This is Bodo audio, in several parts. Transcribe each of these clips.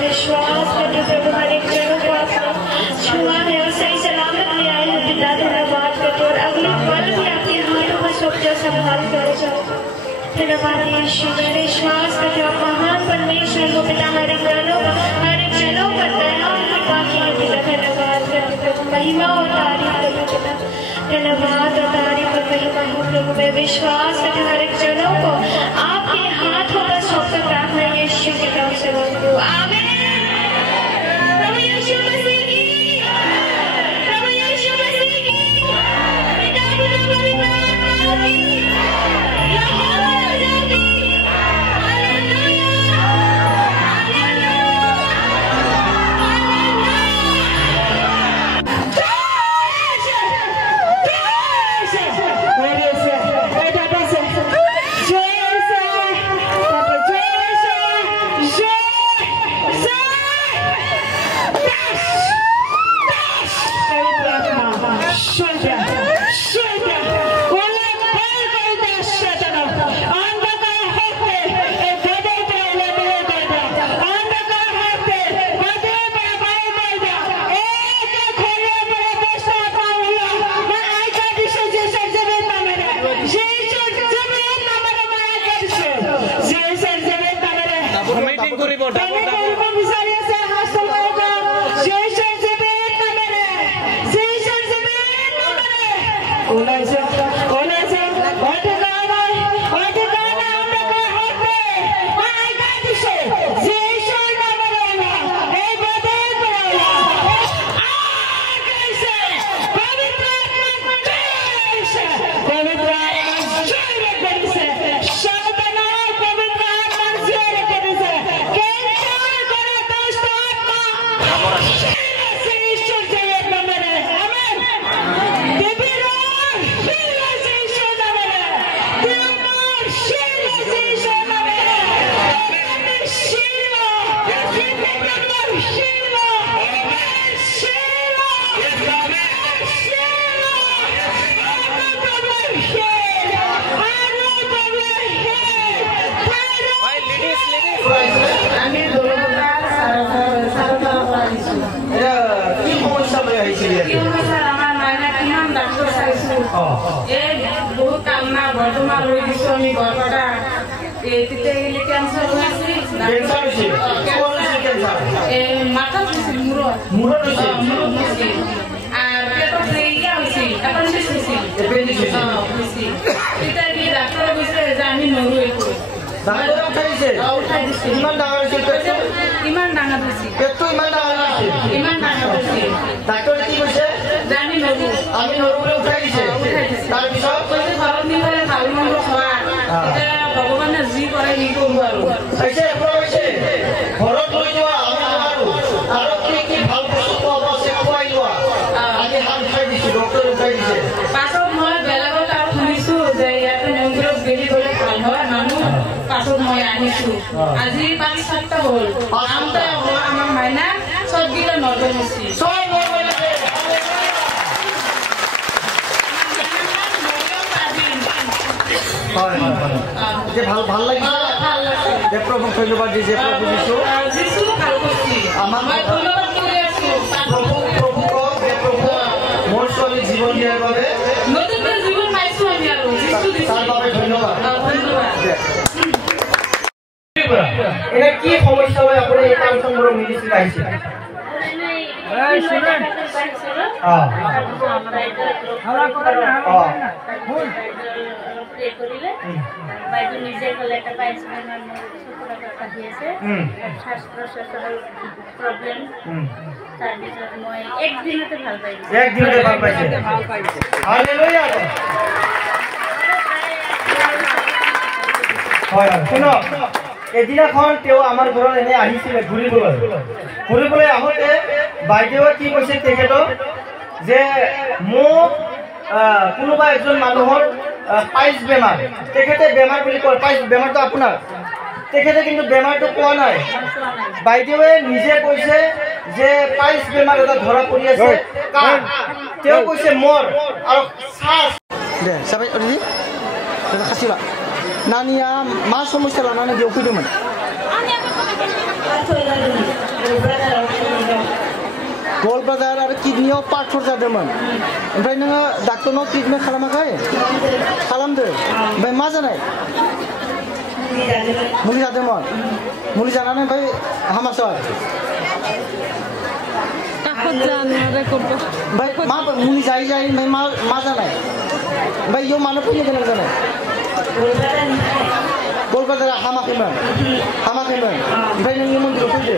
विश्वास करके प्रभु हर एक जनों को आपने छुआ है और सही सलामत ले आए हैं पिता। धन्यवाद करते और अगले पल भी आपके हाथों में सौंपकर संभाल कर जाओ। धन्यवाद यीशु। मैं विश्वास करते आप महान परमेश्वर को पिता हर एक जनों पर दया और कृपा की है पिता। धन्यवाद करते प्रभु महिमा और तारीफ करते पिता। धन्यवाद और तारीफ और महिमा हो प्रभु। मैं विश्वास करते हर एक जनों को आपके हाथों पर सौंपकर प्रार्थना यीशु के नाम से मांगती हूँ। आमीन। प्रभु यीशु मसीह की, प्रभु यीशु मसीह की, पिता पुत्र पवित्र आत्मा की, यहोवा राजा की, हालेलुया, हालेलुया, बहुत कामना बर्तमान रोगी स्वामी घरबाट त्यतिले क्यान्सर हुँदैछ माथा मुरो मुरो पेट प्लेया होसी एपेंडिक्स होसी त्यतिले डाक्टर गइसे जामी नरुएको डाक्टर उठाइसे इमान डाঙৰ হৈছে इमान डाঙৰ হৈছে पेटটো इमान डाঙৰ হৈছে डाक्टर কি কৈছে জানি নৰু আমি নৰুলে উঠাই দিছে তাৰ পিছত কৈছে ঘৰত নি ঘৰে ভাল মন্দ খোৱা এটা ভগৱানে যি কৰে নি কৰো আৰু কৈছে কৈছে ঘৰত লৈ যোৱা আমি নোৱাৰো আৰু কি ভাল বস্তু আছে খুৱাই লোৱা আমি হাত উঠাই দিছো ডক্টৰ উঠাই দিছে পাছত মই বেলেগত আৰু শুনিছো যে ইয়াতে মন্দিৰত গেলি গলে ভাল হয় মানুহ পাছত মই আহিছো আজি 5 সপ্তাহ হ'ল আমতে আমাৰ মাইনা সবগিলা নৰ্মেল হৈছে সব নৰ্মেল আছে হয় হয় যে ভাল লাগিছে যে প্ৰভু ধন্যবাদ দিছে প্ৰভু যিশু ভাল কৰিছে আমাৰ ধন্যবাদ কৰি আছো প্ৰভু যে প্ৰভু মোৰ ছোৱালী জীৱন দিয়াৰ বাবে নতুন জীৱন পাইছো আমি আৰু যিশু তাৰ বাবে ধন্যবাদ এনে কি সমস্যা হয় আপুনি এই কাম সম্পূৰ্ণ মেডিচিন আহিছে শুনেন হালা কৰে না করিলে বাইরে নিজে গলে একটা পাইছে আমার ছোটরা কথা দিয়েছে শ্বাস প্রশ্বাসের প্রবলেম তার ভিতর মই একদিনতে ভাল পাইছি হালেলুয়া হয় শুনো এদিনাখন তেও আমাৰ ঘৰত এনে আহিছিল ঘুৰিবলৈ আহোঁতে বাইদেৱে কি কৈছে তেখেতক যে মোক কোনোবা একজন মানুহৰ পাইলছ বেমাৰ তেখেতে বেমাৰ বুলি কয় পাইলছ বেমাৰটো আপোনাৰ তেখেতে কিন্তু বেমাৰটো কোৱা নাই বাইদেৱে নিজে কৈছে যে পাইলছ বেমাৰ এটা ধৰা পৰি আছে তেওঁ কৈছে মোৰ আৰু শ্বাস দে সবাই ৰেডি দাদা খাছিলা নানিয়া মা সমস্যা লানানে বেयाव फैदोंमोन गल ब्लाडार आरो किडनियाव पाथर जादोंमोन ओमफ्राय नोङो डाक्टरनाव ट्रिटमेन्ट खालामाखै खालामदो ओमफ्राय मा जानाय मुलि जादोंमोन मुलि जानानै ओमफ्राय हामासै ओमफ्राय मा मुलि जायै जायै ओमफ्राय मा जानाय ओमफ्राय इयाव मानो फैनो गोनां जानाय गलब्लाडारा हामाखैमोन ओमफ्राय नोंनि मन्दिराव फैदो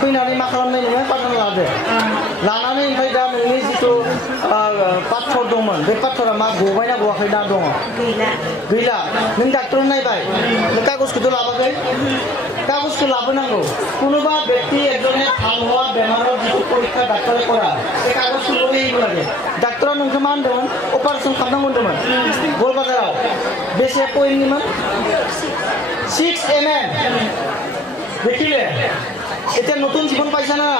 फैनानै मा खालामनाय नोङो पाथर लादो लानानै ओमफ्राय दा नोंनि जिथु पाथर दंमोन बे पाथरा मा गबायना गवाखै दा दङ गैला नों डाक्टरनाव नायबाय नों कागजखौथ' लाबोखै कागजखौ लाबोनांगौ কোনোবা ব্যক্তি একজনে ভাল হোৱা বেমাৰৰ যিটো পৰীক্ষা ডাক্তৰে কৰা এই কাগজটো লৈ আহিব লাগে ডাক্তৰা नोंखौ मा होनदोंमोन अपारेशन खालामनांगौ होनदोंमोन गलब्लाडाराव बेसे पइन्टनिमोन 6 mm দেখিলে এটা নতুন জীবন পাইছা না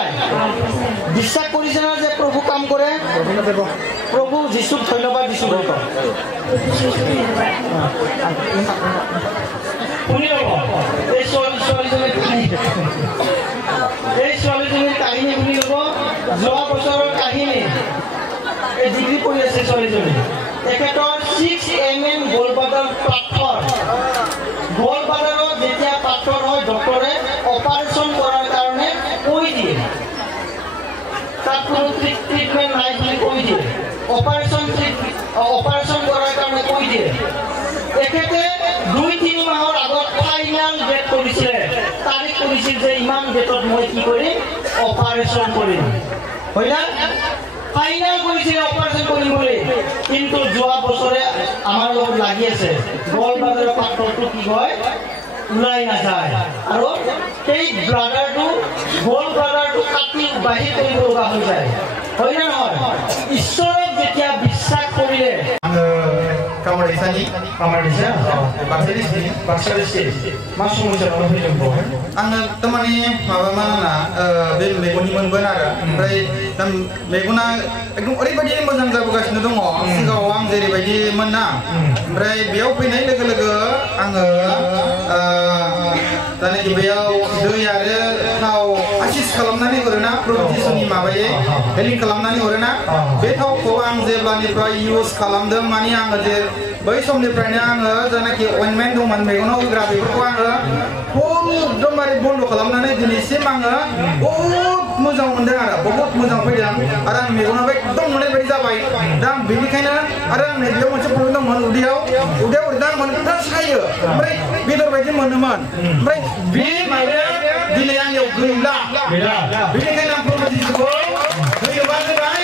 বিশ্বাস কৰিছে না যে প্ৰভু কাম কৰে প্ৰভু যিশুক ধন্যবাদ দিছো বহুত শুনি ল'ব এই ছোৱালীজনীৰ কাহিনী শুনি ল'ব যোৱা বছৰৰ কাহিনী এই ডিগ্ৰী পঢ়ি আছে ছোৱালীজনী তেখেতৰ 6 mm গলব্লাডাৰ পাথৰ গলব্লাডাৰত যেতিয়া পাথৰ হয় ডক্টৰে অপাৰেশ্যন কৰাৰ কাৰণে কৈ দিয়ে তাত কোনো ট্ৰিটমেণ্ট নাই বুলি কৈ দিয়ে অপাৰেশ্যন কৰাৰ কাৰণে কৈ দিয়ে তেখেতে 2-3 মাহৰ আগত ফাইনাল ডেট কৰিছিলে তাৰিখ কৰিছিল যে ইমান ডেটত মই কি কৰিম অপাৰেশ্যন কৰিম হয় না ফাইনাল কৰিছিল অপাৰেশ্যন কৰিম বুলি কিন্তু যোৱা বছৰে আমাৰ লগত লাগি আছে গলব্লাডাৰৰ পাথৰটো কি হয় উলাই নাযায় আৰু এই ব্লাডাৰটো গলব্লাডাৰটো কাটি বাহিৰ কৰিব লগা হৈ যায় হয় না নহয় ঈশ্বৰক যেতিয়া বিশ্বাস কৰিলে Kamarisa Baksalis masuk muncul film bohong. Anda temani apa mana beguni benar, berarti dan beguna ekdom orang bagi yang macam saya bukan sentuh ngom, sehingga orang jadi bagi mana, berarti biau pinai lega anga tadi biau dua ada tahu asis kalam nani orangna produksi seni mabai, heling kalam nani orangna, betau orang jadi bagi use kalam dem mani anga jadi बै समनिफ्रायनो आङो जानाखि अइनमेन्ट दंमोन मेगनाव होग्रा बेफोरखौ आङो एकदमबारे बन्द खालामनानै दिनैसिम आङो बहुद मोजां मोनदों आरो बहुद मोजां फैदों आरो आं मेगनाव एकदम मोननाय बायदि जाबाय दा बेनिखायनो आरो आं नैबेयाव मोनसे प्रब्लेम दंमोन उदैयाव उदैदा मोनफ्रा सायो ओमफ्राय बेदर बायदि मोनोमोन ओमफ्राय बे माबाया दिनै आंनियाव गैला बेनिखायनो आं प्रभुखौ धन्यबाद होबाय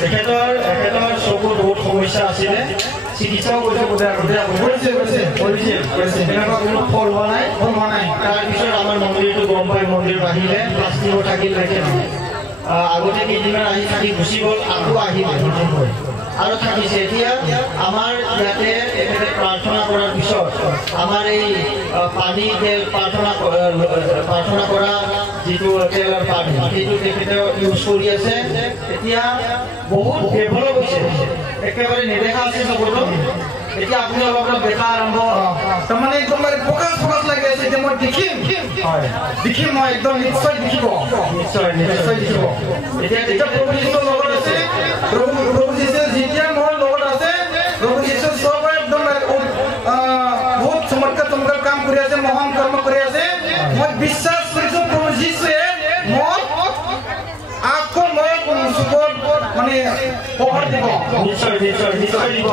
এখেতৰ চকুৰ বহুত সমস্যা আছিলে চিকিৎসাও কৰিছে এনেকুৱা কোনো ফল হোৱা নাই তাৰপিছত আমাৰ মন্দিৰটো গম পাই মন্দিৰত আহিলে প্লাষ্টিকৰ থাকিল আগতে কেইদিনমান আহি থাকি গুচি গ'ল আকৌ আহিলে আৰু থাকিছে এতিয়া আমাৰ ইয়াতে এখেতে প্ৰাৰ্থনা কৰাৰ পিছত আমাৰ এই পানী তেল প্ৰাৰ্থনা কৰা যিটো তেলৰ পানী সেইটো তেখেতে ইউজ কৰি আছে এতিয়া বহুত ডেভেলপ হৈছে একেবাৰে নেদেখা আছে চবতো এতিয়া আপুনি অলপ দেখা আৰম্ভ তাৰমানে একদমবাৰে ফকাছ লাগি আছে যে মই দেখিম মই একদম নিশ্চয় দেখিব দেখিব এতিয়া প্ৰভু যীশুৰ লগত আছে প্ৰভু যীশু যেতিয়া মোৰ লগত আছে প্ৰভু যীশু চব একদমবাৰে বহুত চমৎকাৰ কাম কৰি আছে মহান কৰ্ম কৰি আছে মই বিশ্বাস কৰিছো প্ৰভু যীশুৱে মোক আকৌ মই চুপত মানে পোহৰ দিব নিশ্চয় দিব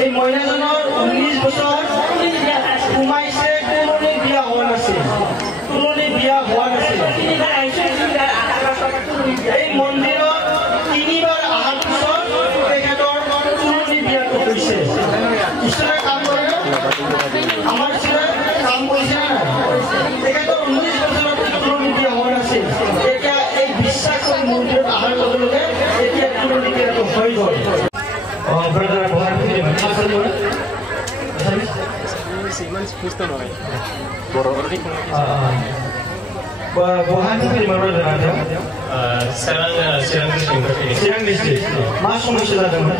এই মহিলাজনৰ 19 বছৰ সোমাইছে কোনোনে বিয়া হোৱা নাছিল এই মন্দিৰত 3বাৰ অহাৰ পিছত তেখেতৰ কোনোনে বিয়াটো হৈছে ঈশ্বৰে কাম কৰে আমাৰ ঈশ্বৰে কাম কৰিছে তেখেতৰ 19 বছৰত কোনোনে বিয়া হোৱা নাছিল এতিয়া এই বিশ্বাস কৰি মন্দিৰত অহাৰ লগে লগে এতিয়া কোনোনে বিয়াটো হৈ গ'ল brother Siman pusto no. Bororori. Buhan itu di mana berada? Serang district. Masuk sudah dengar.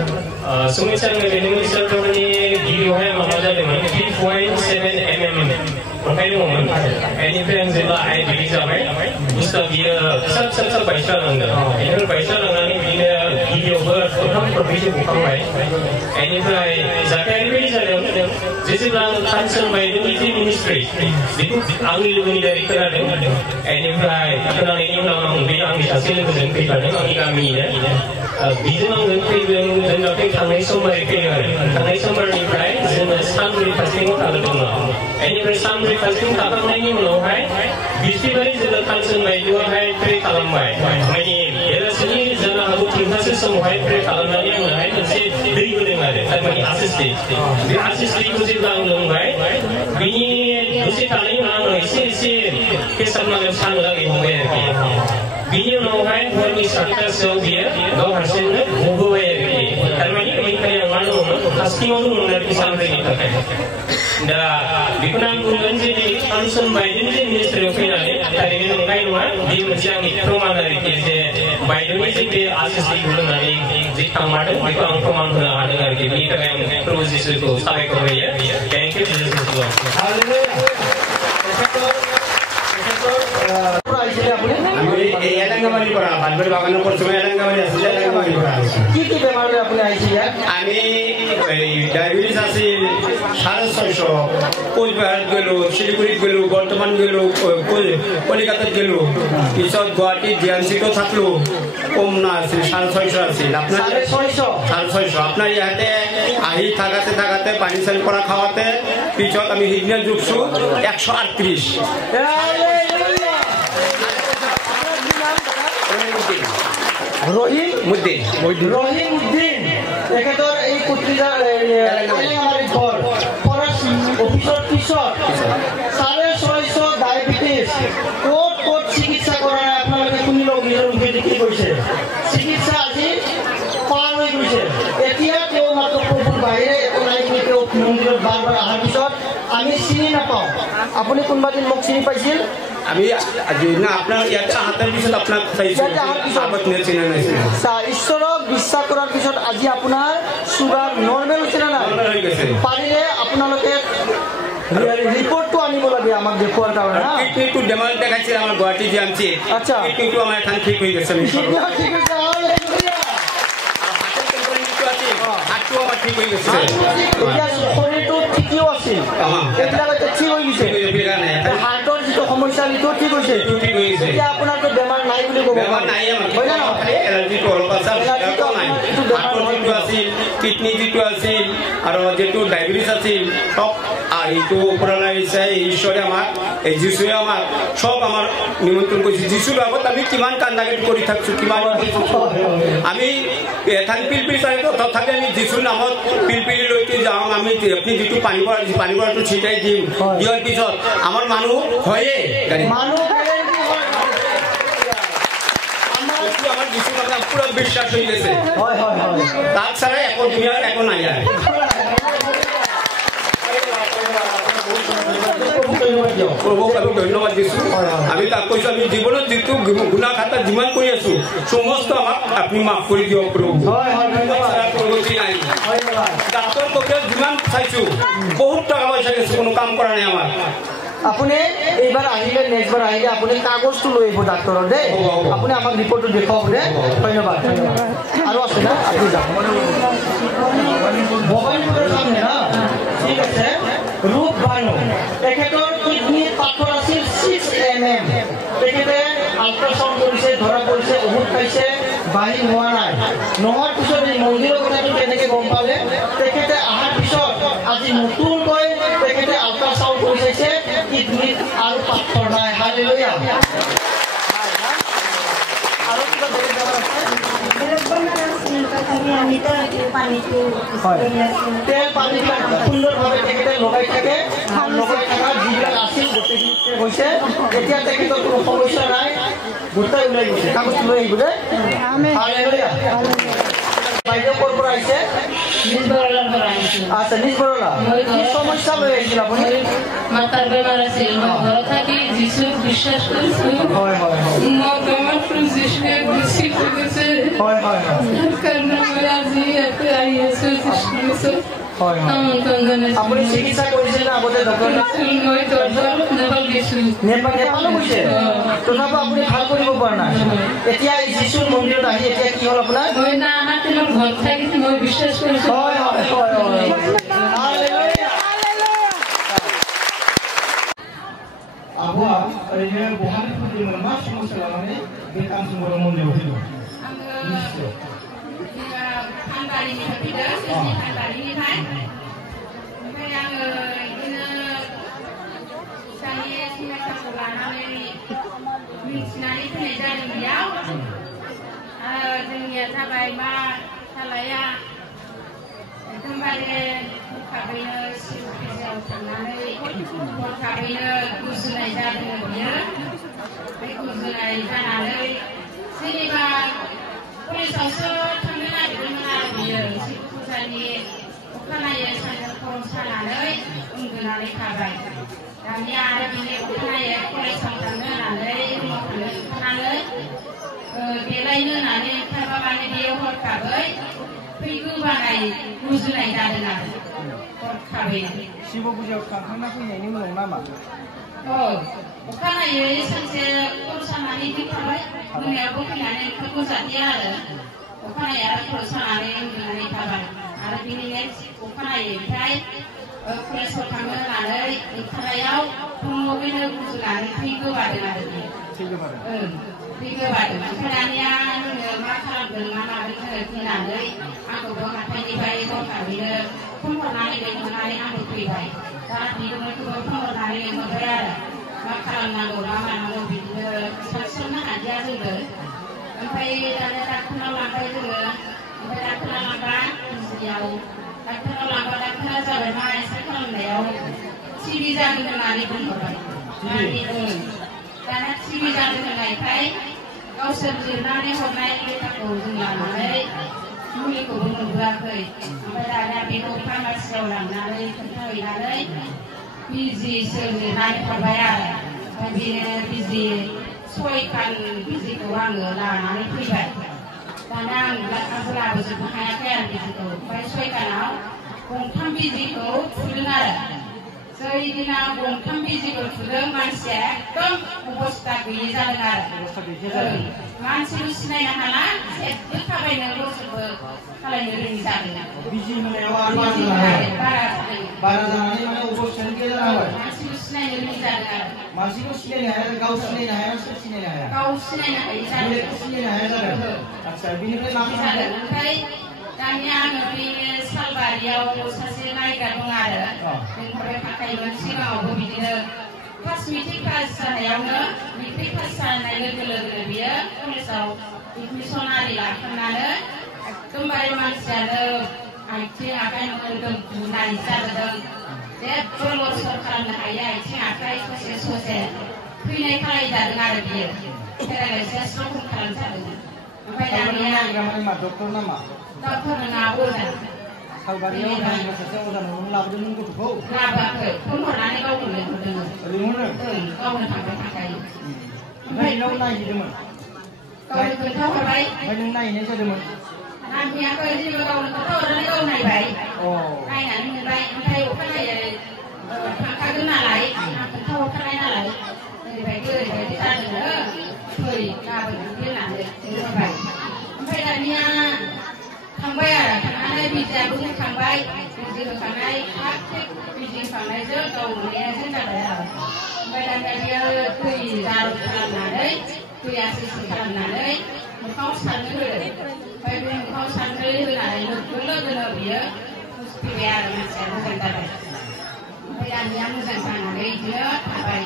Sungai Serang ini sebenarnya di wilayah Malaysia dengan 3.7 mm. Profil momen. Ini yang zila air di sana. Ustaz dia sab paisa langa. Ini paisa langa ni dia video ber orang profesi bukan baik. Ini pun zakat ini saja. Jadi orang council minority ministry. Itu angin lebih dari kerana. Ini pun kerana ini orang bilang di hasil dengan kerana kami ya. Bisa dengan dan dapat kami semua ini pun sambil pasti kalau dulu. Ini bersama fasting takkan lagi menolong. Bisi beri jadi council maju hai pre kalam mai. Mani era sini jadi aku tinggal semua hai pre kalam lagi menolong. Jadi beri boleh ada. Tapi assist. Di assist itu jadi lang hai. Bini dusi kali orang isi kesan malam sang lagi mungkin. Bini menolong hai buat sakta dia. Dua hasil mungkin. Tapi ini yang mana pasti orang dari kisan ini. Dah, dikenal bukan jadi ansur Biden jadi Ministry of Finance. Tadi ini mungkin rumah di macam itu mana dari kerja Biden ini jadi asis di bulan hari di tamat itu angka mana ada dari kerja ini kan proposal itu sampai ke mana ya? Yang itu jadi sesuatu. Yang kembali berapa? Berbagai nomor semua yang kembali asal yang kembali berapa? Kita bemal apa ni aja? Ani diabetes asal 650, Kuchbihar gelu, Siliguri gelu, Bardhaman gelu, Kolkata gelu, Isot Guwahati DMC to thaklo, Omna asal 650 asal. 650. Apnar yahate ahi thakate pani pora khawate, Pisot ami hidna juksu 138. Rohim Uddin. Teketor এই পুত্রিদার আমার ঘর ফরাস অফিসর পিছর 650 ডায়াবেটিস কোট চিকিৎসা করার আপনাদের কোন লোক নিজের মুখে দেখি কইছে চিকিৎসা আজি পার হয়ে গেছে এতিয়া কেউ মাত্র প্রভুর বাইরে ওলাই কেউ মন্দিরের বারবার আহার পিছত আমি চিনি নাপাওঁ আপুনি কোনবা দিন মোক চিনি পাইছিল আমি আজি না আপনার ইয়াতে হাতের পিছত আপনার চাইছো আগত নেচিনা নাই ঈশ্বরক বিশ্বাস কৰাৰ পিছত আজি আপোনাৰ সুগাৰ নৰ্মেল হৈছে না পাৰিলে আপোনালোকে রিপোর্টটো আনিব লাগে আমাক দেখুৱাৰ কাৰণে না কিডনিটো ডেমাল দেখাইছিল আমাৰ গুৱাহাটী জিএমচি আচ্ছা কিডনিটো আমাৰ ঠান ঠিক হৈ গৈছে ঠিক হৈছে হাতটো আমাৰ ঠিক হৈ গৈছে এতিয়া শৰীৰটো ঠিকও আছিল এইবিলাকতে ঠিক হৈ গৈছে হাৰ্টৰ যিটো সমস্যা লিটো ঠিক হৈছে এতিয়া আপোনাৰতো বেমাৰ নাই বুলি ক'ব বেমাৰ নাই হয় না এলাৰ্জিটো অলপ আছে নাই হাৰ্টৰ যিটো আছিল কিডনি যিটো আছিল আৰু যেটো ডায়াবেটিস আছিল সব আর এইটো পুরানা হৈছে ঈশ্বৰে আমাক এই যিশুৱে আমাক সব আমাৰ নিমন্ত্ৰণ কৰিছে যিশুৰ আগত আমি কিমান কান্দাগেট কৰি থাকছো কিমান আমি এথান পিলপিল চাই তথাপি আমি যিশুৰ নামত পিলপিলি লৈকে যাওঁ আমি আপনি যিটো পানীবৰাটো ছিটাই দিম দিয়াৰ পিছত আমাৰ মানুহ হয়ে মানুহ আমার যিশুৰ নামত পুৰা বিশ্বাস হৈ গৈছে হয় হয় হয় তাক ছাড়া একো দুনিয়াৰ একো নাই প্ৰভুক আমি ধন্যবাদ দিছো আমি তাক কৈছো আমি জীৱনত যিটো গুণা খাতা যিমান কৰি আছো সমস্ত আমাক আপুনি মাফ কৰি দিয়ক প্ৰভু প্ৰগতি নাই ডাক্তৰ কবিৰাজ যিমান চাইছো বহুত টকা পইচা গেছো কোনো কাম কৰা নাই আমাৰ আপুনি এইবাৰ আহিলে নেক্সট বাৰ আহিলে আপুনি কাগজটো লৈ আহিব ডাক্তৰৰ দে আপুনি আমাক ৰিপৰ্টটো দেখাওক দে ধন্যবাদ আৰু আছে না আপুনি যাওক মোবাইলৰ সামনে না ঠিক আছে ৰূপ বানু তেখেতৰ কিডনিৰ পাথৰ আছিল 6 mm তেখেতে আল্ট্ৰাসাউণ্ড কৰিছে ধৰা পৰিছে ঔষধ খাইছে বাঢ়ি হোৱা নাই নোহোৱাৰ পিছত এই মন্দিৰৰ কথাটো কেনেকৈ গম পালে নতুন কই তেখেতে আল্ট্রাসাউন্ড কৰি চাইছে কিডনিত আৰু পাথৰ নাই হালেলুয়া আৰু কিবা বেলেগ জানা আছে তেল পানী সুন্দৰভাৱে তেখেতে লগাই থাকে লগাই থকা যিবিলাক আছিল গোটেইখিনি হৈছে এতিয়া তেখেতৰ কোনো সমস্যা নাই গোটাই ওলাই গৈছে কাগজ লৈ আহিব দে হালেলুয়া বাইদেউ ক'ৰ পৰা আহিছে আচ্ছা নিজ বৰলা কি সমস্যা লৈ আহিছিল আপুনি মাতাৰ বেমাৰ আছিল মই ঘৰত থাকি যিছুক বিশ্বাস কৰিছো হয় হয় মই বেমাৰ যিছুৱে গুচি গৈছে হয় হয় কাৰণে মই আজি ইয়াতে আহি আছো যিছু হয় আপুনি চিকিৎসা কৰিছিল না আগতে ডক্টৰ মই নেপাল গৈছো নেপালো গৈছে তথাপি আপুনি ভাল কৰিব পৰা নাই এতিয়া যিছুৰ মন্দিৰত আহি এতিয়া কি হ'ল আপোনাৰ মই না আহাতে মোৰ ঘৰত থাকি মই বিশ্বাস কৰিছো হয় হয় হয় হালেলুয়া আবুয়া ओरैनो बहानि फैदोंमोन मा समस्या लानानै बे कामसुंगर मन्दिराव फैदों निश्चय फानबारिनिफ्राय फैदों फानबारिनिफ्राय ओमफ्राय आङो बिदिनो फिसानि समस्याखौ लानानै मिथिनानै फैनाय जादों बेयाव जोंनिया जाबाय मा फिसालाया एकदमबारे हरखाबैनो सिउ गेजेराव थांनानै हरखाबैनो गुजुनाय जादों बियो बे गुजुनाय जानानै जेनेबा कलेजावसो थांनो नागिरदोंमोन आरो बियो शिब फुजानि अखानायै सानजों खर' सानानै उन्दुनानै थाबाय दानिया आरो बिनि अखानायै कलेजाव थांनो होननानै रुमाव थांनो ओंखारनानै देलायनो होननानै ओंखारबा माने बेयाव हरखाबै फैगोबानाय गुजुनाय जादों आरो हरखाबैनो शिब फुजायाव थांखांना फैनायनि उनाव नामा अखानायै सानसे खर' सानानै थाबाय मोनायावबो फैनानै ओंखामखौ जादिया आरो अखानायै आरो खर' सानानै उन्दुनानै थाबाय आरो बिनि नेक्स्ट अखानायैनिफ्राय कलेजाव थांनो होननानै ओंखारनायाव फुङावनो गुजुनानै फैगोबादों आरो बियो फैगोबादों ओमफ्राय दानिया जोङो मा खालामदों मा मादों जोङो फैनानै आंखौबो हाथाइनिफ्राय हरखाबैनो फन हरनानै लिंहरनानै आंबो फैबाय दा बिगुमैखौबो फन हरनानै लिंहरबाय आरो मा खालामनांगौ मा मानांगौ बिदिनो सानस्रांनो हादिया जोंबो ओमफ्राय दानिया डाक्टारनाव लांबाय जोङो ओमफ्राय डाक्टारनाव लांबा बिजियाव डाक्टारनाव लांबा डाक्टारा जाबाय मा एक्सरे खालामनायाव टिबि जादों होननानै बुंहरबाय दाना टिबि जादों होननायखाय गावसोर लिरनानै हरनाय लेखाखौ जों लानानै मुलिखौबो मोनबोआखै ओमफ्राय दानिया बेखौ फार्मासियाव लांनानै खोन्थाहैनानै बिजिसो लिरनानै हरबाय आरो ओमफ्राय बिदिनो बिजि 6 खान बिजिखौ आङो लानानै फैबाय दाना आं लाबोजोबनो हायाखै आरो बिजिखौ ओमफ्राय 6 खानाव गंथाम बिजिखौ थुदों आरो जै दिनाव गंथाम बिजिखौ थुदों मानसिया एकदम अबस्था गैयि जादों आरो मानसिखौ सिनायनो हाला जेबो थाबायनो दसेबो खालायनो रोङि जादों बिजि होनायाव आरो बारा जानानै माने अबस्थानि गेजेर जाबाय मानसिखौ सिनायनो रोङि जादों आरो मानसिखौ सिनायनो हाया गाव सिनायनो हाया सोर सिनायनो हाया गाव सिनायनो हायि जादों सिनायनो हाया जादों आच्छा बिनिफ्राय मा जादों ओमफ्राय दानिया आङो बे सालबारियाव सासे नायग्रा दं आरो लिंहरबाय थाखायोमोन सिगाङावबो बिदिनो क्लास मेट्रिक पास जानायावनो मेट्रिक पास जानाय लोगो लोगोनो बियो कलेजाव एडमिसन आरि लाखांनानै एकदमबारे मानसियानो आथिं आखाइ मोदोम बुनाय जादों जेबो लरसर खालामनो हायो आथिं आखाइ ससे ससे थैनाय खालायजादों आरो बियो पेरालाइसिस रखम खालामजादों ओमफ्राय दानिया डक्टर नामा डक्टर नङा अजा सालबारियाव सासे अजा न'आवनो लाबोदोंमोन गथ'खौ लाबोआखै फन हरनानै गावनो लिंहरदोंमोन गावनो थांबाय थाखायो ओमफ्राय नोंनाव नायहैदोंमोन गावनो खोन्थाहरबाय ओमफ्राय नों नायहैनाय जादोंमोन नायहैयाखै जेनेबा गावनो खोन्थाहरनानै गाव नायबाय नायनानै मोनबाय ओमफ्राय अखानायै थांखागोन नालाय आं खोन्थाहरखानाय नालाय ओरैबायदि ओरैबायदि जादोंनो फै गाबोन होननानै लिंहरबाय ओमफ्राय दानिया थांबाय आरो थांनानै बिजियाबो होखांबाय बिजि होखांनाय बिजि होखांनायजों गाव मोननायाजों जाबाय आरो ओमफ्राय दानिया बियो दै दारु खालामनानै दैया सिसि खालामनानै मोखाङाव सारनो होदों ओमफ्राय बे मोखाङाव सारनो होनानै लोगो लोगोनो बियो फैबाय आरो मानसिया मोजां जाबाय ओमफ्राय दानिया मोजां जानानै बिदिनो थाबाय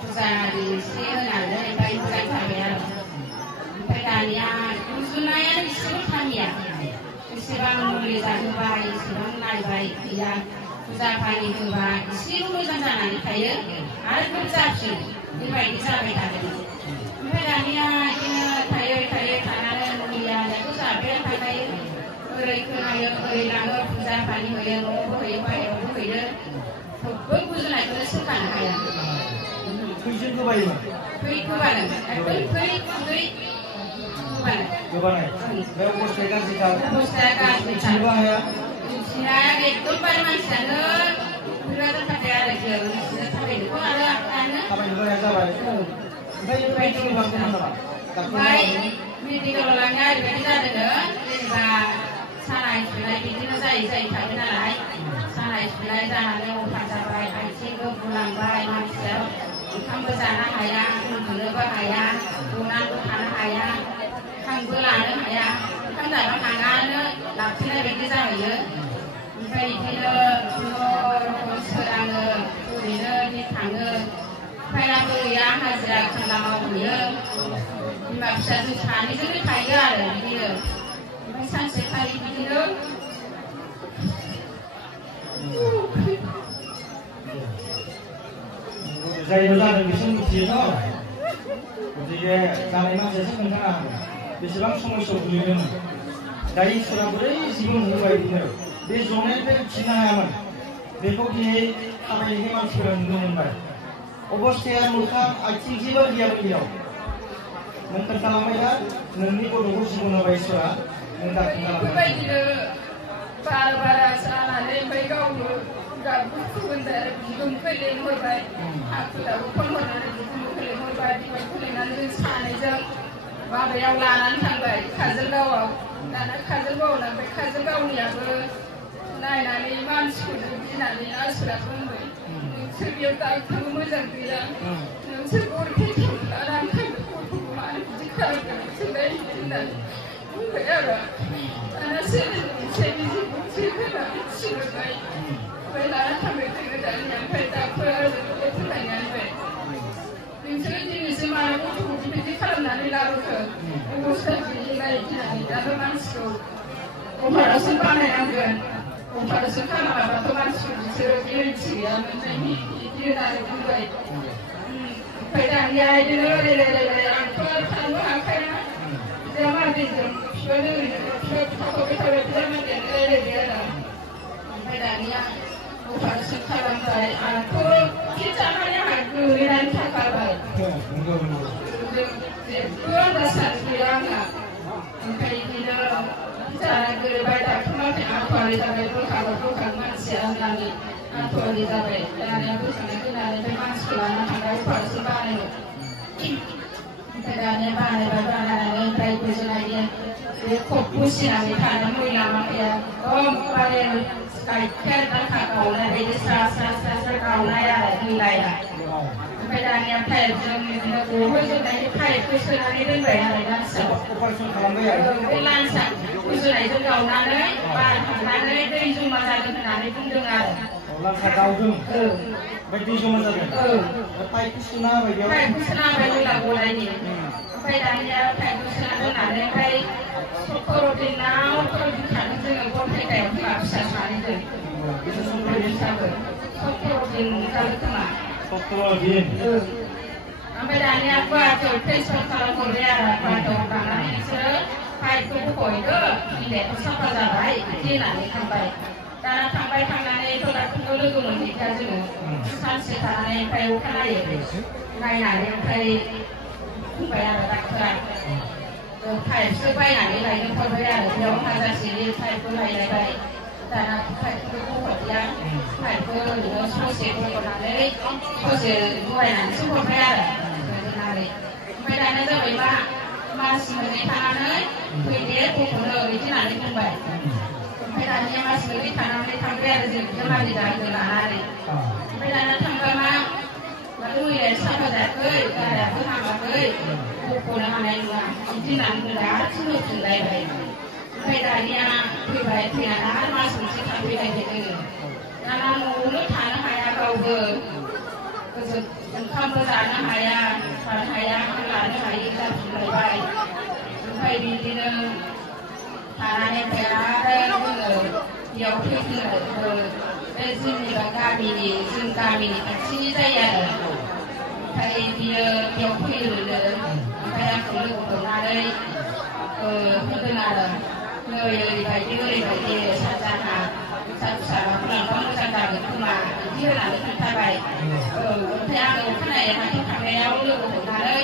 फुजा आरि एसे होनानै ओमफ्राय मोजां जाबाय आरो ओमफ्राय दानिया गुजुनायानो एसेबो थामिया एसेबां मुलि जाहोबाय एसेबां नायबाय गैया फुजा पानि होबा एसेबो मोजां जानानै थायो आरो ग्रोब जाफिनो बेबायदि जाबाय थादों ओमफ्राय दानिया बिदिनो थायै थानानै मुलियाथ' जाबाय थाखायो ओरै खोनायो ओरै लाङो फुजा पानि होयो न'आवबो होयो बाहेरायावबो होयो थेवबो गुजुनायखौनो सोखानो हाया फैसा गोबायोमोन थै गोबानो एकदम थै गोबानाय बे अबस्थाया गाज्रिथार अबस्थाया गाज्रिथार हाया एकदमबारे मानसियानो बिराद जाथारबाय आरो जों थाबायनोबो आरो थाबायनोबो हाया जाबाय ओमफ्राय मेडिकेलाव लांनाया ओरैबायदि जादों जेनेबा सानाय सुनाय बिदिनो जायै थायो नालाय सानाय सुनाय जानानै अफार जाबाय आथिंबो बुलांबाय मानसिया ओंखामबो जानो हाया उन्दुनोबो हाया जनानैबो थानो हाया हांबो लानो हाया ओंखाम जानो हानानै लाखिनाय बायदि जाहैयो ओमफ्राय बिदिनो सोराङो ओरैनो थाङो उफायाबो गैया हाजिरा खामला मावहैयो बिमा फिसाजों सानैजोंनो थायो आरो बिदिनो ओमफ्राय सानसेखालि बिदिनो जायनो जादों बिसोर मिथियोथ' गतिके जानाय मानसियासो खोन्थानो हागोन बेसेबां समस्यायाव गोलैदोंमोन दा इसोरा बोरै जिबन होबाय बिदिनो बे जनायनिफ्राय उथिनो हायामोन बेखौ दिनै थाबायनाय मानसिफोरा नुनो मोनबाय अबस्थाया मोखां आथिं जेबो गैयामोन बेयाव नों खोन्थालांबाय दा नोंनि गथ'खौ जिबन होबाय इसोरा नों दा खोन्थालांबाय बारा जानानै ओमफ्राय गावनो बुस्थुखौ बिगुमखौ लेंहरबाय हाखुदाबो फन हरनानै बिगुमखौ लेंहरबाय बिगुमखौ लेंनानै जों सानैजों माबायाव लानानै थांबाय काजलगावआव दाना काजलगावआव लांबाय काजलगावनियाबो नायनानै मानसिखौ गिनानै आसुरा बुंबाय नोंसोर बेयाव डाक्टारबो मोजां गैया नोंसोर गरखेथियाव लानानै थांबाय गथ'खौ मानो बिदि खालामदों नोंसोरलाय होननानै बुंबाय आरो दाना मोनसे बिजि होनानै थिनहरबाय ओमफ्राय लाना थांबाय जोङो दानिया ओमफ्राय डाक्टारा फोरमायनानै नोंसोरो दिनैसो मानो गथ'खौ बिदि खालामनानै लाबोखो अबस्था गैयिलाय गिनानै दाबो मानसिखौ अपारेसन बानायनांगोन अपारेसन खालामाबाथ' मानसिखौ बिसोरो गेरेन्टि गैयामोन बिदि होननानै बुंबाय ओमफ्राय दानिया बिदिनो रायलाय आंथ' थांनो हाखाया बिजामादैजों बिफानो ओरैनो थाबाय थाबाय बिजामादैयानो रायलायबाय आरो ओमफ्राय दानिया अपारेसन खालामबाय आंथ' खिन्थानानै आंहा गोलैनानै थाखाबाय जेबो आन्दाज गैया आंहा ओमफ्राय बिदिनो जाना गोलैबाय डाक्टारनाव आथुवारि जाबाय बोखां मानसिया होननानै आथुवारि जाबाय दानिया बोखांनाय फैनानै ओमफ्राय मानसिखौ लाना थांबाय अपारेसन बानायनो ओमफ्राय दानिया बानायनानै ओमफ्राय गुजुनायनि बे खब बुसिनानै थानो मैला माखाया एकदमबारे गाइखेर दाखा गावनाय बायदि स्रा गावनाय आरो दैलाया ओमफ्राय दानिया पाइपजों बिदिनो गहोजोबनायनि पाइपखौ सोनानै दोनबाय आरो मानसियाव अपारेसन खालामबाय आरो बे लान्सा गुजुनायजों गावनानै बार थांनानै दै जमा जादों होननानै बुंदों आरो लान्सा गावदों ओमफ्राय दै जमा जादों पाइपखौ सोना होबाय बेयाव पाइपखौ सोना होबाय मैला गनायनि ओमफ्राय दानिया पाइपखौ सोना दोननानै ओमफ्राय खर'दिन खादों जोङो गथायगायाव बिमा फिसा सानैजों खर'दिन जाबाय खोमा ओमफ्राय दानिया गुवाहाटियाव ट्रेन्सफार खालामहरबाय आरो गुवाहाटियाव लानानै बिसोरो पाइपखौ बख'हैदो बिलाइखौ साफा जाबाय बिदि होननानै थांबाय दाना थांबाय थांनानै डक्टरखौ लोगो मोनहैखा जोङो सानसे थानानै ओमफ्राय अखानायै नायनानै ओमफ्राय बुंबाय आरो डाक्टरा पाइपसो बायनानै लायनो हरबाय आरो बेयाव हाजारसेनि पाइपखौ लायलायबाय दाना पाइपखौ बख'दिया पाइपखौ ओरैनो ससे बख'नानै ससे जगायनानैसो हरबाय आरो होनानै ओमफ्राय दाना जाबाय मा मास मोननै थानानै फैदे गथ'नो बिदि होननानै बुंबाय ओमफ्राय दानिया मास मोननै थानानै थांबाय आरो जों बिजामादै जाहोनो लानानै ओमफ्राय दाना थांबा मा माथो मैलाया साफा जायाखै गारायाबो हामाखै बख'नो हानाय नङा बिदि होननानै बुंबाय आरो थिनहरफिनलायबाय ओमफ्राय दानिया फैबाय फैनानै आरो मास मोनसे थाफैबाय जोङो दाना न'आवनो थानो हाया गावबो ओंखामबो जानो हाया थानो हाया लानो हायै जाफिनलायबाय ओमफ्राय बिदिनो थानानै ओमफ्राय आरो जोङो बेयाव फैफिनो बे जोंनि जों गामिनि खाथिनि जायो आरो ओमफ्राय बियो बेयाव फैनो मोनो ओमफ्राय आंखौ लोगो हमनानै होदों आरो नै ओरैबायदि सानजाहा फिसालाखौ लांबा मोजां जागोन खोमा बिदि होनानै खोन्थाबाय ओमफ्राय आङो अखानायै हाथायाव थांनायाव लोगो हमनानै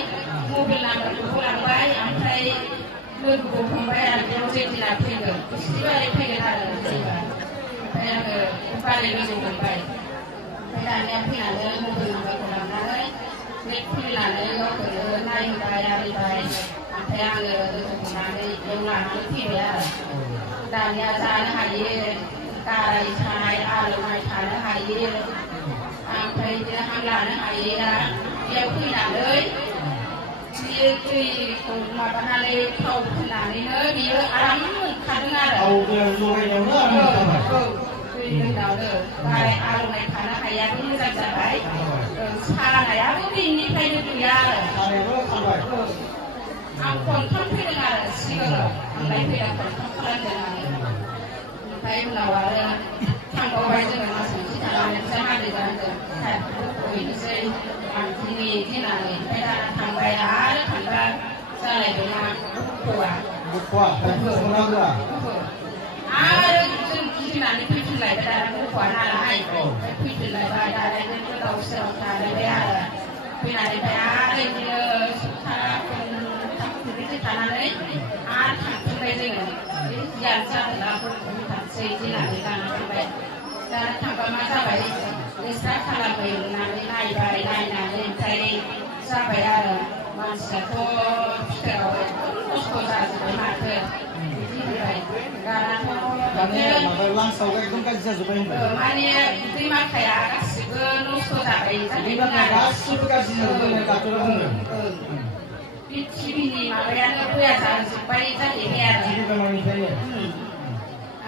मबाइल नाम्बारखौबो लांबाय ओमफ्राय लोगोखौ हमबाय आरो बेयाव जे दिना फैगोन बिस्थिबारै फैगोन आरो जेनेबा ओमफ्राय आङो बारै लोगो मोनबाय ओमफ्राय दानिया फैनानै मबाइल नाम्बारखौ लांनानै बे खुलिनानै गावखौनो नायबाय आरिबाय ओमफ्राय आङो लोगो हमनानै बेयाव लानानै फैबाय आरो दानिया जानो हायो गाराय सानाय आलौनाय थानो हायो ओमफ्राय बिदिनो हां लानो हायो दा बेयाव फैनानै बियो दैखौ माबानानै थाव फुननानैनो बियो आराम मोनखादों आरो दै लोंनायावनो गाराय आलौनाय थानो हायाबो मोजां जाबाय सानायाबो बेनिफ्रायनो गैया आरो आं खनथाम फैदों आरो सिगाङाव थांलाय फैलाय खनथाम खालामदों आरो ओमफ्राय उनाव आरो थांबावबाय जोङो मास मोनसे थानानै जाहाथे जादों हैनोसै आं दिनै दिनानै ओमफ्राय दाना थांबाय आरो थांबा जालायदोंना आरो जों गिदिंनानै फैफिनलायबाय दाना गथ'आ नालाय फैफिनलायबाय दाना गोदाव सोराव थालायबाय आरो फैनानै आरो बिदिनो सप्तासे थानानै आरो थांफिनबाय जोङो गियान जादोंना गथ'खौ थांसै दिनानै दाना थांबाय दाना थांबा मा जाबाय एक्सट्रा खालामबाय होननानै नायबाय नायनानै ओमफ्राय जाबाय आरो मानसियाथ' फिथोराव खस्थ' जाजोब्बाय माथो बिदि होबाय दानाथ' माने दैमाखाया गासिबो नस्थ' जाबाय बे टिभिनि माबायानो बया जाजोब्बाय जाहैबाय आरो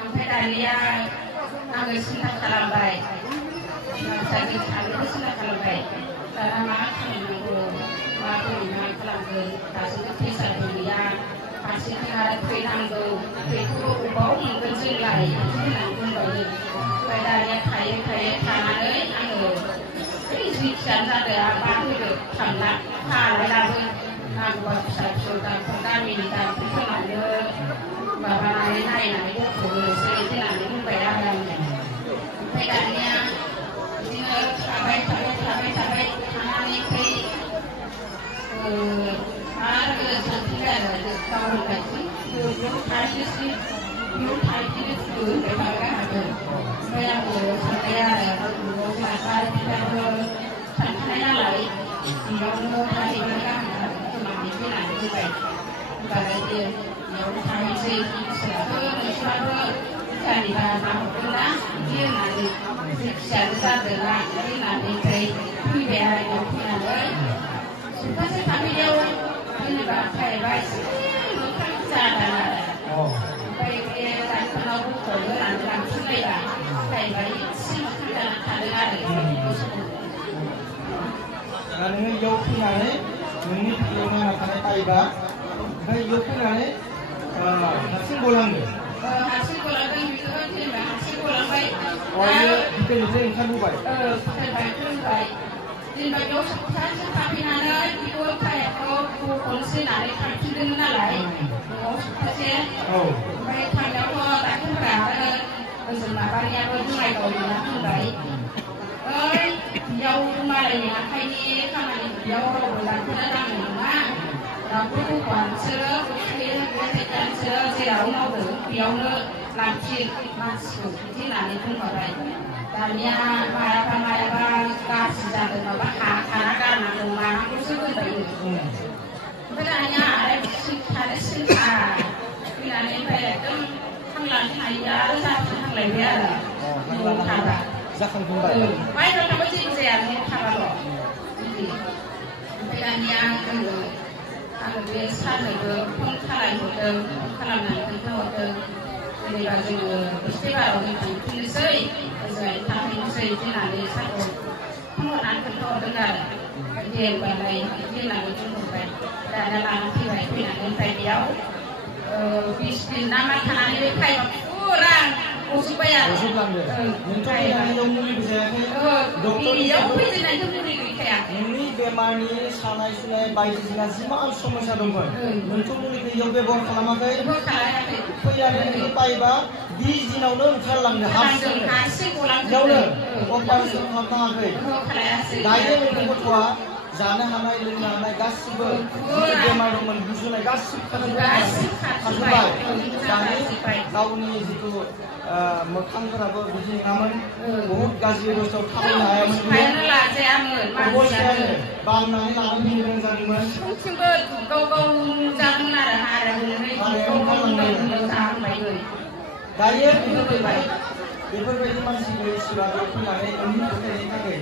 ओमफ्राय दानिया आङो सिन्था खालामबाय फिसाजों सानैबो सिन्था खालामबाय दाना मा खालामनांगौ माबोरै मा खालामगोन दासिमबो फैसाबो गैया फारसेथिं आरो थैनांगौ थैखौ बबाव मोनगोन जोंलाय होननानै बुंबाय ओमफ्राय दानिया थायै थानानै आङो बै जिखियानो जादों आं मा होदो थांना थालायलाबो नांगौबा फिसा फिसौ दामफोर गामिनि दामफोरखौनो माबानानै नायनानै गथ'नोसै होननानै बुंबाय आरो आङो ओमफ्राय दानिया बिदिनो थाबाय थानानै ओमफ्राय आरो सानफिनबाय आरो गावनिफ्रायसो बेयाव थाहैनोसै होनबाय थाबाय हागोन ओमफ्राय आङो सानबाय आरो जोंहा आरो बिदाबो सानखानाय नालाय बेयावनो थाहैबाय गाहाम होननानै फैनानै बुंबाय होनबालाय बेयावनो थाहैनोसै फिसायाबो नोंस्राबो गारिबा नाहरगोन ना बिदि होननानै फिसायाबो जादोंना होननानै ओमफ्राय फैबाय आरो बेयाव फैनानै सप्तासे थाफैनायाव जेनेबा थाहैबा एसे मोखां जादों आरो ओमफ्राय बे डाक्टरनाव गथ'नो होनानै लांफिनलायबा थाहैबा एसे मोखां जाना थादों आरो नोङो इयाव फैनानै नोंनि भिडिअ नायना थानाय थायोबा ओमफ्राय इयाव फैनानै हारसिं गलांदो हारसिं गलांदों बेखौ जेनेबा हारसिं गलांबाय भिडिअनिफ्राय ओंखारबोबाय जेनेबा बेयाव सप्तासे थाफैनानै बेखौ टाइमखौ बख'नोसै होननानै थांफिनदोंमोन नालाय न'आव सप्तासे ओमफ्राय थांनायावथ' डाक्टरफोरा आरो ओजों माबानियाबो बङाइगावनिया बुंबाय बेयाव मालायनि आखाइनि खामानि बेयाव रावबो डाक्टरा दांनो नङा रावबो नोंसोरो नोंसोरो जेराव मावदों बेयावनो लांफिन मानसिखौ बिदि होननानै बुंहरबाय दानिया मायाबा गाज्रि जादों माबा हारा गारनांगौ मानांगौसो होनबाय ओमफ्राय दानिया आरो थानो सिन्था फैनानै ओमफ्राय एकदम हां लानो हायिया आरो जाफिनहांलायबाय आरो न'आव थाबा बायह्रायाव थाबा जेबो जाया न'आव थाबाल' बिदि ओमफ्राय दानिया जोङो आङो बे सारनोबो फन खालामहरदों खालामनानै खोन्थाहरदों जेनेबा जोङो बिस्थिबाराव जों थांफिननोसै ओजोंहाय थांफिननोसै होननानै सारखौ फन हरनानै खोन्थाहरदों आरो दे होनबालाय बिदि होननानै बुंहरबाय दाना लाना फैबाय फैनानै ओमफ्राय बेयाव 20 दिन ना मा थानानै फाइबा फुरा गजोब्बाय आरो बेयाव फैजेननायजों मुलि गैखाया नोंनि बेमारनि सानाय सुनाय बायदिसिना जिमान समस्या दंमोन नोंथ' मुलिखौ इयाव बेबहार खालामाखै फैनानै बायबा 20 दिनावनो ओंखारलांनो हारसिं इयावनो अपारेसन खालामनाङाखै दायो नोंनि गथ'आ जानो हानाय लोंनो हानाय गासिबो बेमार दंमोन गुजुनाय गासिबो खारजोब्बाय दानि गावनि जिथु मोखांफोराबो बिदि नङामोन बहुत गाज्रि अबस्थायाव थाबायनो हायामोन अबस्थायानो बांनानै लानानै फैनो गोनां जादोंमोन गाव गाव जादोंमोन आरो दायो बेफोरबायदि मानसिखौ इसोरा फैनानै नोंनि फोथायनायनि थाखाय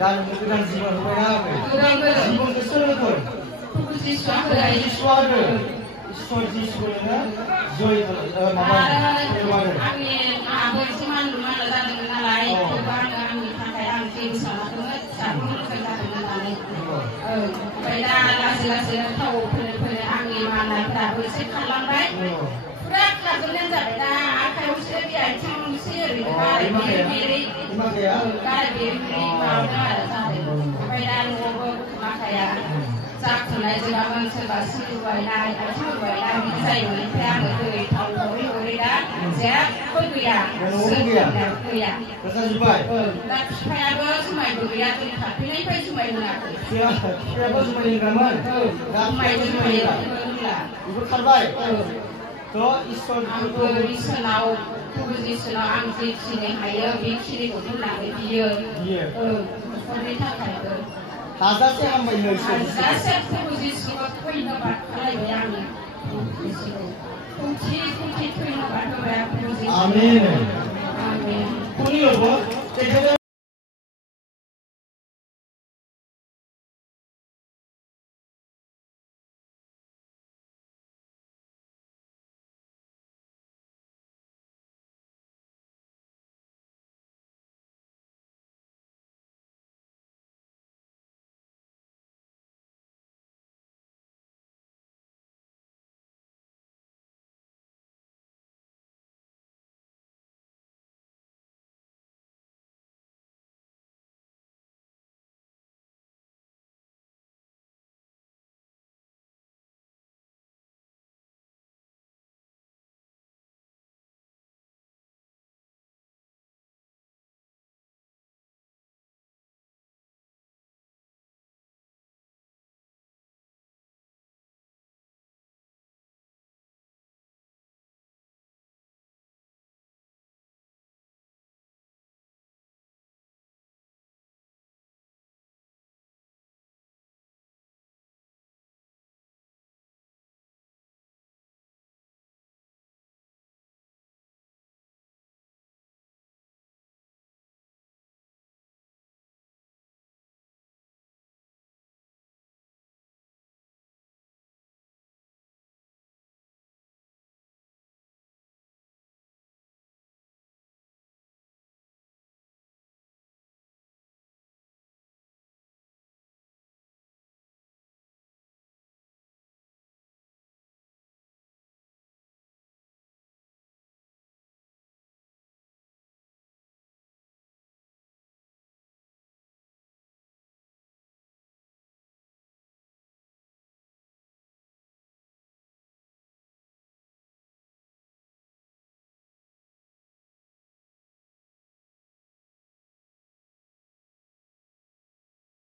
दा नोंनो गोदान जिबन होबायना होआखै जिबनखौ सोर होगोन जिसुआ होदों इसोर जिसुखौ नोङो जय माबा आंनि आबो एसे मानलु मानला जादोंमोन नालाय थेवबो आङो आंनि थाखाय आं जेबो सानाखैमोन फिसाखौ मोजां जादों होननानै ओमफ्राय दा लासै लासै थाव फैनो फैनो आंनि माननायफोराबो एसे खारलांबाय फुरा खारजोबनायानो जाबाय दा आखायावसो बे आथिंसो ओरैनो गाराय बेरै माबादों आरो जादों ओमफ्राय दा न'आवबो माखाया जाखुनाय जोबामोन सोरबा सिं रुबायनाय आथिं रुबायनाय बिदि जायोमोन ओमफ्राय आङो दै थाव हरै हरै दा जेबो गैया गैया दा बिफायाबो जुमायबो गैया जों थाफैनायनिफ्राय जुमाय लोङाखै बिफायाबो जुमाय लोंग्रामोन जुमायबो लोंला बेफोर खारबाय आंबो इसोरनाव प्रभु जिसुनाव आं जेखिनि हायो बेखिनिखौ होनानै बियो न'खरनि थाखायबो हाजासे हामबायनो हाजासे प्रभु जिसुखौ धन्यबाद खालामबाय आङो खौथि धन्यबाद होबाय प्रभु जिसुखौ आमेन